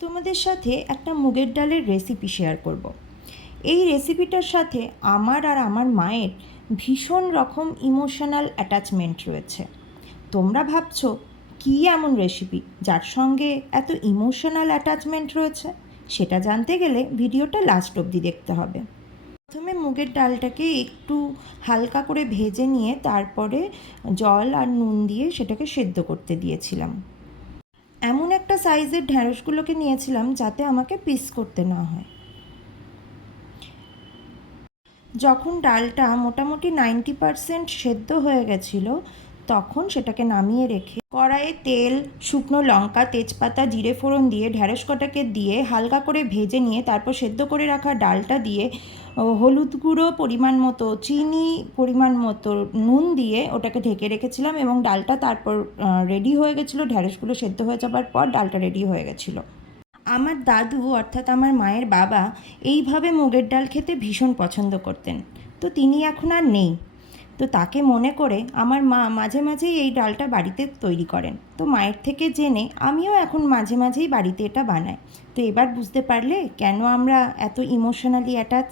তোমাদের সাথে একটা মুগের ডালের রেসিপি শেয়ার করব। এই রেসিপিটার সাথে আমার আর আমার মায়ের ভীষণ রকম ইমোশনাল অ্যাটাচমেন্ট রয়েছে। তোমরা ভাবছো কী এমন রেসিপি যার সঙ্গে এত ইমোশনাল অ্যাটাচমেন্ট রয়েছে? সেটা জানতে গেলে ভিডিওটা লাস্ট অবধি দেখতে হবে। প্রথমে মুগের ডালটাকে একটু হালকা করে ভেজে নিয়ে তারপরে জল আর নুন দিয়ে সেটাকে সেদ্ধ করতে দিয়েছিলাম। এমন একটা সাইজের ঢ্যাঁড়সগুলোকে নিয়েছিলাম যাতে আমাকে পিস করতে না হয়। যখন ডালটা মোটামুটি 90% সেদ্ধ হয়ে গেছিলো তখন সেটাকে নামিয়ে রেখে কড়াইয়ে তেল, শুকনো লঙ্কা, তেজপাতা, জিরে ফোড়ন দিয়ে ঢ্যাঁড়স কটাকে দিয়ে হালকা করে ভেজে নিয়ে তারপর সেদ্ধ করে রাখা ডালটা দিয়ে হলুদ গুঁড়ো পরিমাণ মতো, চিনি পরিমাণ মতো, নুন দিয়ে ওটাকে ঢেকে রেখেছিলাম এবং ডালটা তারপর রেডি হয়ে গেছিলো। ঢ্যাঁড়সগুলো সেদ্ধ হয়ে যাবার পর ডালটা রেডি হয়ে গেছিলো। আমার দাদু অর্থাৎ আমার মায়ের বাবা এইভাবে মুগের ডাল খেতে ভীষণ পছন্দ করতেন। তো তিনি এখন আর নেই। তো তাকে মনে করে আমার মা মাঝে মাঝেই এই ডালটা বাড়িতে তৈরি করেন। তো মায়ের থেকে জেনে আমিও এখন মাঝে মাঝেই বাড়িতে এটা বানাই। তো এবার বুঝতে পারলে কেন আমরা এত ইমোশনালি অ্যাটাচ।